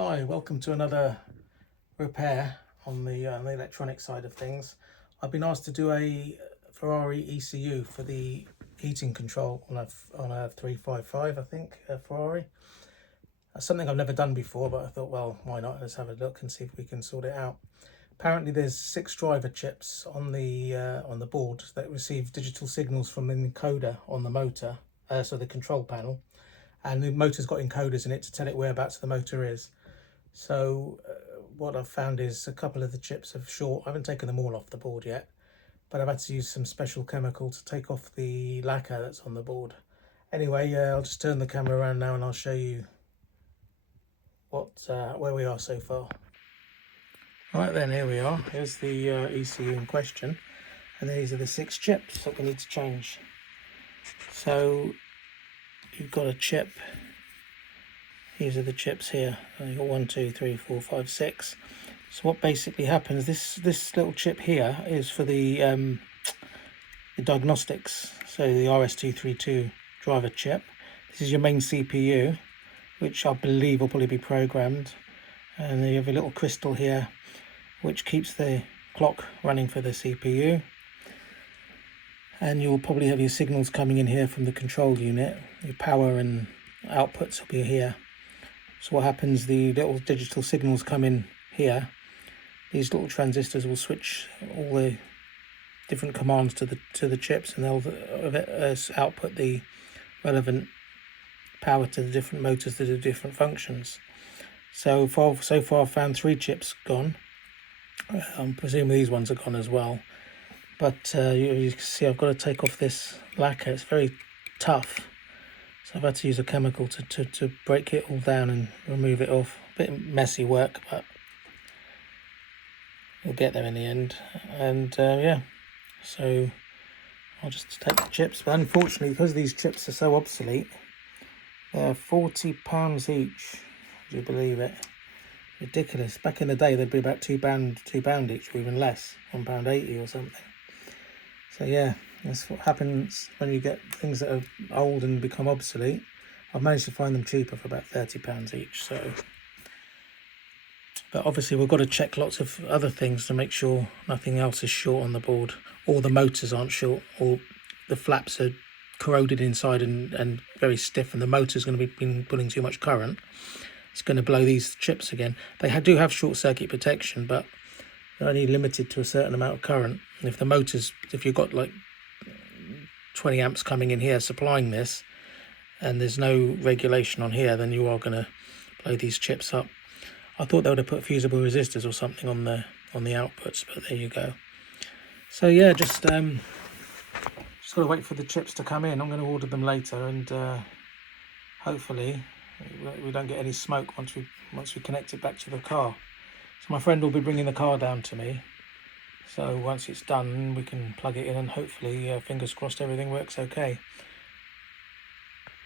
Hi, welcome to another repair on the electronic side of things. I've been asked to do a Ferrari ECU for the heating control on a 355, I think, a Ferrari. That's something I've never done before, but I thought, well, why not? Let's have a look and see if we can sort it out. Apparently, there's 6 driver chips on the board that receive digital signals from an encoder on the motor, so the control panel, and the motor's got encoders in it to tell it whereabouts the motor is. So what I've found is a couple of the chips are short. I haven't taken them all off the board yet, but I've had to use some special chemical to take off the lacquer that's on the board. Anyway, I'll just turn the camera around now and I'll show you where we are so far. Right then, here we are. Here's the ECU in question, and these are the 6 chips that we need to change. So you've got a chip. These are the chips here. You've got 1, 2, 3, 4, 5, 6. So what basically happens, this little chip here is for the diagnostics. So the RS232 driver chip. This is your main CPU, which I believe will probably be programmed. And then you have a little crystal here, which keeps the clock running for the CPU. And you'll probably have your signals coming in here from the control unit. Your power and outputs will be here. So what happens, the little digital signals come in here. These little transistors will switch all the different commands to the chips, and they'll output the relevant power to the different motors that do different functions. So far I've found 3 chips gone. I'm presuming these ones are gone as well. But you can see I've got to take off this lacquer. It's very tough. So I've had to use a chemical to break it all down and remove it off. A bit messy work, but we'll get there in the end. And yeah, so I'll just take the chips. But unfortunately, because these chips are so obsolete, they're £40 each. Do you believe it? Ridiculous. Back in the day, they'd be about £2 each, or even less, £1.80 or something. So yeah, that's what happens when you get things that are old and become obsolete. I've managed to find them cheaper for about £30 each. So, but obviously we've got to check lots of other things to make sure nothing else is short on the board. All the motors aren't short, or the flaps are corroded inside and very stiff, and the motor's going to be pulling too much current. It's going to blow these chips again. They do have short circuit protection, but they're only limited to a certain amount of current. And if you've got like 20 amps coming in here supplying this, and there's no regulation on here, then you are going to blow these chips up. I thought they would have put fusible resistors or something on the outputs, but there you go. So yeah, just got to wait for the chips to come in. I'm going to order them later, and hopefully we don't get any smoke once we connect it back to the car. So my friend will be bringing the car down to me. So once it's done, we can plug it in, and hopefully, fingers crossed, everything works okay.